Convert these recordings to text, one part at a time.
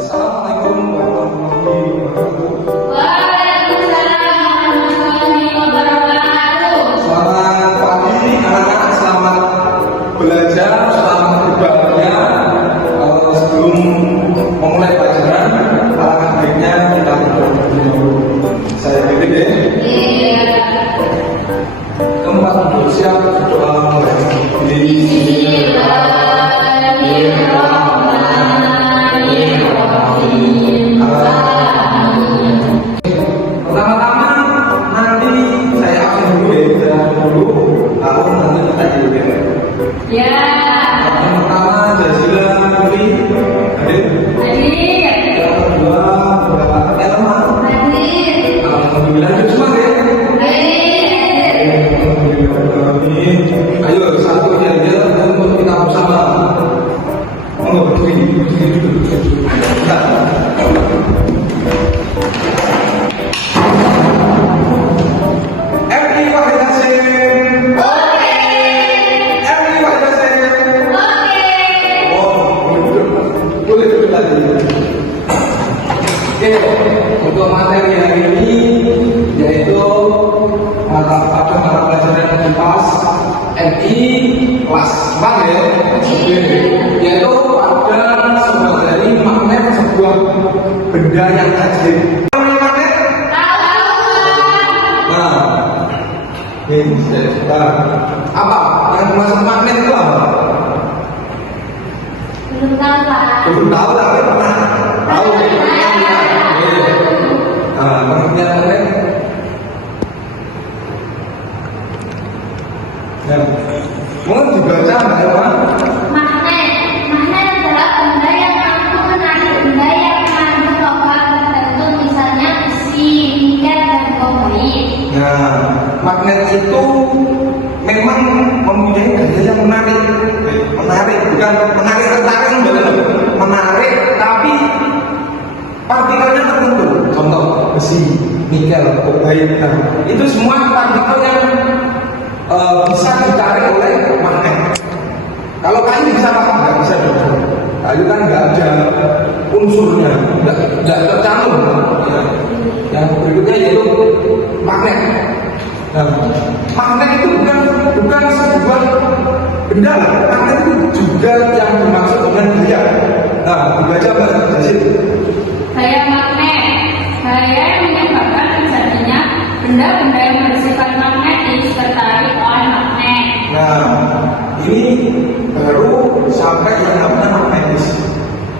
Assalamualaikum warahmatullahi wabarakatuh. Waalaikumsalam warahmatullahi wabarakatuh. Selamat pagi anak-anak, selamat belajar, selamat berbahagia. Sebelum memulai pelajaran, alangkah baiknya kita berdoa dulu. Saya pimpin ya. Iya. Keempat duduk siap, berdoa mulai. Pertama-tama nanti saya absen dulu ya, istirahat dulu, lalu nanti kita diulang. Ya. Yang pertama Jazila Putri hadir. Hadir. Yang kedua Bapak Elma. Hadir. Alhamdulillah hadir semua ya. Hadir. Alhamdulillah. Ayo satu dia untuk kita bersama. Monggo berdiri dulu. Nah. Every Wahid Hasim. Oke. Every Wahid Hasim. Oke. Oh, boleh duduk lagi. Oke, untuk materi hari ini yaitu mata pelajaran IPAS MI kelas 4 ya. Yaitu pada sebuah dari magnet sebuah benda yang tajam. Magnet? Nah, ini apa? Yang dimaksud magnet itu apa? Belum tahu, Pak. Belum tahu tapi pernah tahu. Nah, pengertian magnet. Nah, mungkin dibaca Mbak Elma. Magnet. Magnet adalah benda yang mampu menarik benda yang mengandung logam tertentu, misalnya besi, nikel, dan kobalt. Nah, magnet itu memang mempunyai daya yang menarik, bukan menarik tertarik, menarik, tapi partikelnya tertentu. Contoh besi, nikel, kobalt. Nah, itu semua partikel yang bisa ditarik oleh magnet. Kalau kayu bisa apa? Nggak bisa dong. Kayu kan nggak ada unsurnya, nggak tercantum. Ya. Yang berikutnya yaitu magnet. Nah, magnet itu bukan sebuah benda. Magnet itu juga yang dimaksud dengan daya. Nah, dibaca Mbak Jasid. Daya magnet. Daya yang menyebabkan terjadinya benda-benda yang bersifat magnetis tertarik oleh magnet. Nah, ini baru sampai yang namanya magnetis.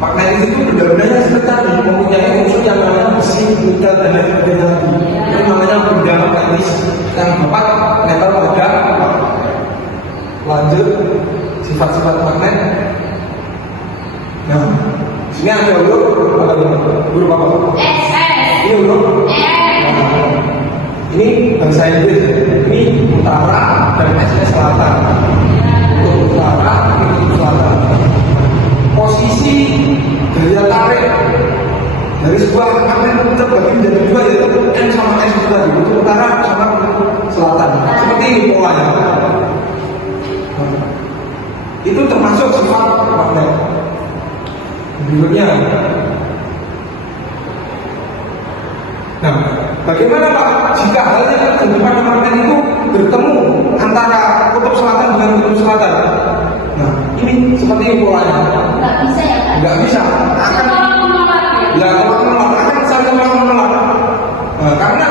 Magnetis itu benda-benda yang seperti mempunyai unsur yang namanya besi, nikel, dan lain sebagainya. Itu namanya benda magnetis yang dapat nempel pada. Lanjut sifat-sifat magnet. Nah, sini ada huruf apa? Ini huruf. Ini bahasa Inggris, ini utara dan S-nya selatan. Untuk utara, ini selatan. Posisi daya tarik dari sebuah magnet terbagi menjadi dua, yaitu N sama S tadi, untuk utara sama selatan. Seperti ini polanya. Itu termasuk sifat magnet. Berikutnya. Nah, bagaimana Pak jika halnya kehidupan magnet itu bertemu antara kutub selatan dengan kutub selatan? Nah, ini seperti ini polanya. Nggak bisa ya, Pak? Nggak bisa. Akan menolak ya? ya menolak, akan saling menolak. Nah, karena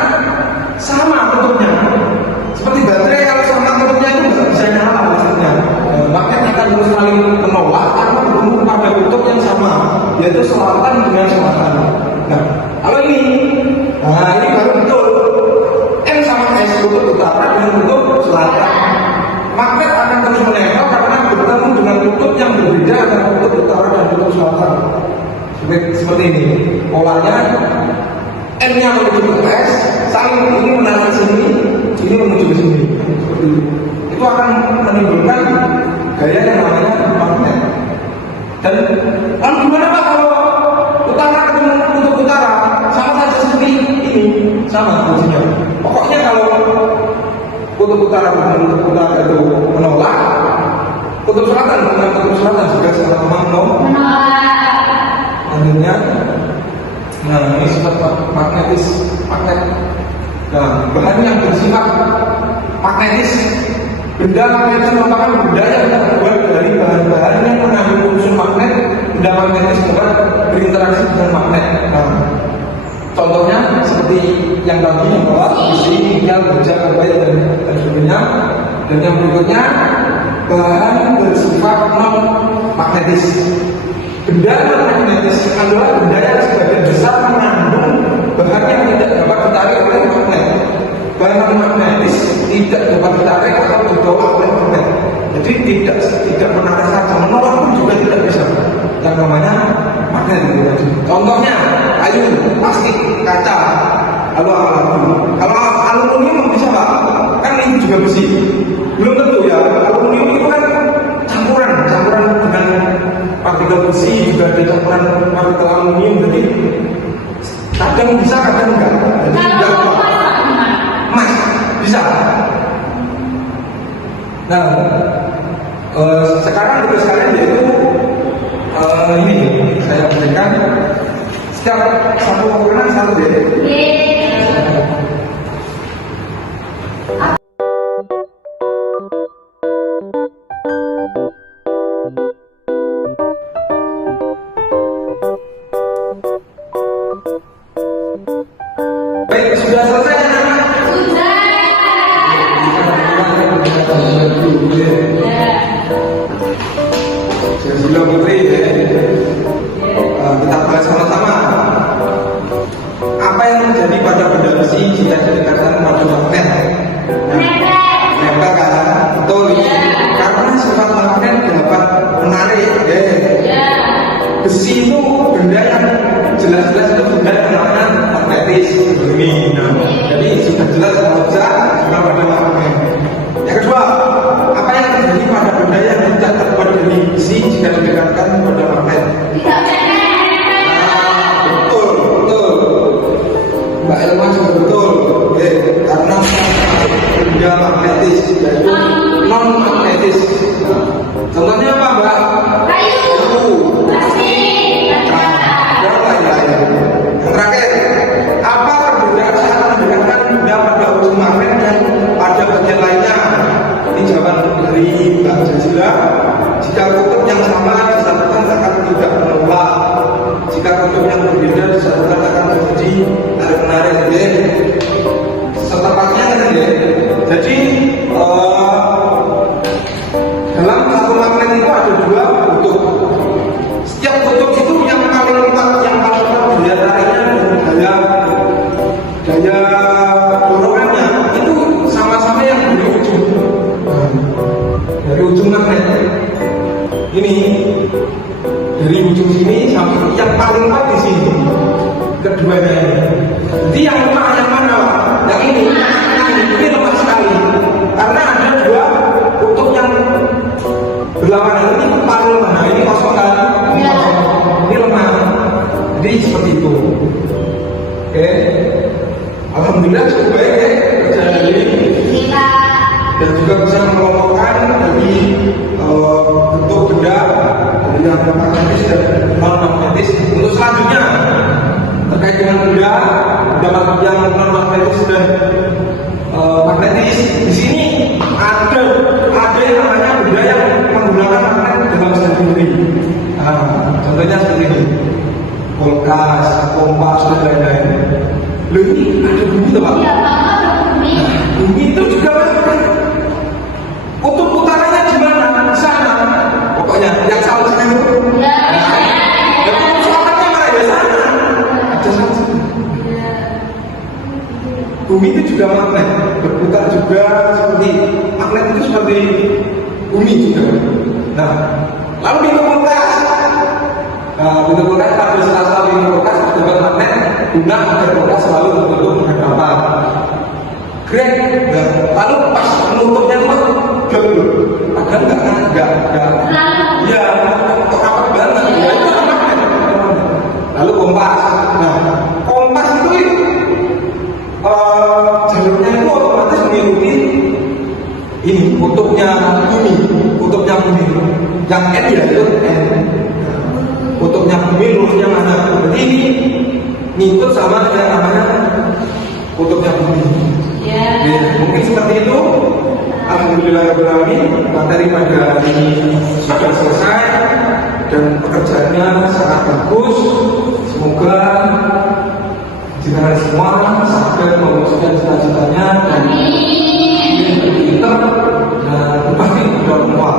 sama kutubnya. Seperti baterai kalau sama kutubnya itu nggak bisa nyala maksudnya. Magnet akan terus saling menolak karena bertemu pada kutub yang sama, yaitu selatan dengan selatan. Nah, kalau ini baru betul. N sama S kutub utara dengan kutub selatan. Magnet akan terus menempel karena bertemu dengan kutub yang berbeda antara kutub utara dan kutub selatan. Seperti ini. Polanya N-nya menuju ke S, saling ini menarik sini, ini menuju ke sini. Seperti itu. Itu akan menimbulkan gaya yang namanya magnet. Dan gimana Pak kalau utara ketemu kutub utara? Sama saja seperti ini, sama fungsinya. Pokoknya kalau kutub utara dengan kutub utara itu menolak, kutub selatan dengan kutub selatan juga sama-sama menolak. selanjutnya, nah ini sifat magnetis, magnet. Nah, bahan yang bersifat magnetis, benda magnetis merupakan benda yang terbuat dari bahan-bahan yang mengandung unsur magnet. Benda magnetis bukan berinteraksi dengan magnet. Nah, contohnya seperti yang tadi bahwa besi, nikel, baja, baterai dan sebagainya. Dan yang berikutnya bahan bersifat non magnetis. Benda non magnetis adalah benda yang sebagian besar mengandung bahan yang tidak dapat ditarik oleh magnet. Bahan non magnetis tidak dapat ditarik atau dibawa oleh magnet. Jadi tidak menarik saja, menolak pun juga tidak bisa. Yang namanya magnet. Contohnya kayu, plastik, kaca, lalu apa lagi? Kalau aluminium bisa Pak? Kan ini juga besi. Belum tentu ya. Aluminium itu kan campuran dengan partikel besi, juga ada campuran partikel aluminium. Jadi kadang bisa, kadang enggak. Jadi tidak apa. Emas bisa. Nah, sekarang tugas kalian yaitu ini saya berikan setiap satu ukuran satu deh. Baik, sudah selesai anak-anak? Sudah Putri ya. Kita bahas sama-sama. Apa yang terjadi pada benda besi jika didekatkan pada magnet? Nempel kan? Betul. Karena sifat magnet dapat menarik. Besi itu benda yang jelas-jelas itu benda yang namanya magnetis. Ini. Jadi sudah jelas kalau bisa pada magnet. Yang kedua, apa yang terjadi pada benda yang tidak terbuat dari besi jika didekatkan pada magnet? Betul. Mbak Elma juga betul. Karena benda magnetis yaitu non magnetis. Contohnya apa Mbak? Kayu, plastik, kaca. Yang terakhir, apa perbedaan saat mendekatkan benda pada ujung magnet dan pada bagian lainnya? Ini jawaban dari Mbak Jazila. Jika kutub yang sama disatukan akan tidak menolak. Jika kutub yang berbeda disatukan akan terjadi tarik-menarik. Setepatnya kan ya. Jadi dalam satu magnet itu ada dua kutub. Setiap kutub itu yang paling kuat daya tariknya dan daya dorongannya itu sama-sama yang dari ujung magnet. Ini dari ujung sini sampai yang paling kuat di sini. Keduanya ini. Jadi yang lemah yang mana? Yang ini lemah sekali. Karena ada dua kutub yang berlawanan. Ini paling lemah. Nah, ini kosong kan? Ini lemah. Jadi seperti itu. Oke. Alhamdulillah cukup baik ya kerja hari ini. Dan juga bisa mengelompokkan dari bentuk benda dari yang magnetis dan non magnetis. Untuk selanjutnya terkait dengan benda yang non magnetis dan magnetis, di sini ada yang namanya benda yang menggunakan magnet dalam sendiri. Contohnya seperti ini, kulkas, kompas dan lain-lain. Loh, ini ada bumi tuh Pak? Iya Pak, ada bumi. Bumi itu juga kutub utaranya di mana? Di sana. Pokoknya yang salah itu. Ya. Kutub selamatnya mana di sana? Ada sana. Bumi itu juga magnet, berputar juga seperti magnet itu seperti bumi juga. Nah, lalu pintu kulkas. Pintu kulkas pada salah pintu kulkas berbentuk magnet, guna agar kulkas selalu berbentuk menghadapan. Greg, lalu pas penutupnya itu padahal enggak. Ya, kok rapat banget. Ya itu magnet. Lalu kompas. Nah, kompas itu jalurnya itu otomatis mengikuti ini kutubnya bumi. Yang N ya itu N. Kutubnya bumi lurusnya mana? Alamin, materi pada hari ini sudah selesai dan pekerjaannya sangat bagus. Semoga jenengan semua sadar mewujudkan cita-citanya dan pinter dan pasti sudah kuat.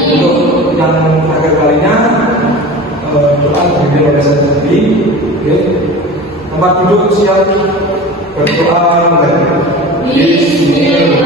Untuk yang terakhir kalinya doa dipimpin oleh saya sendiri. Tempat duduk siap berdoa mulai. Bismillah.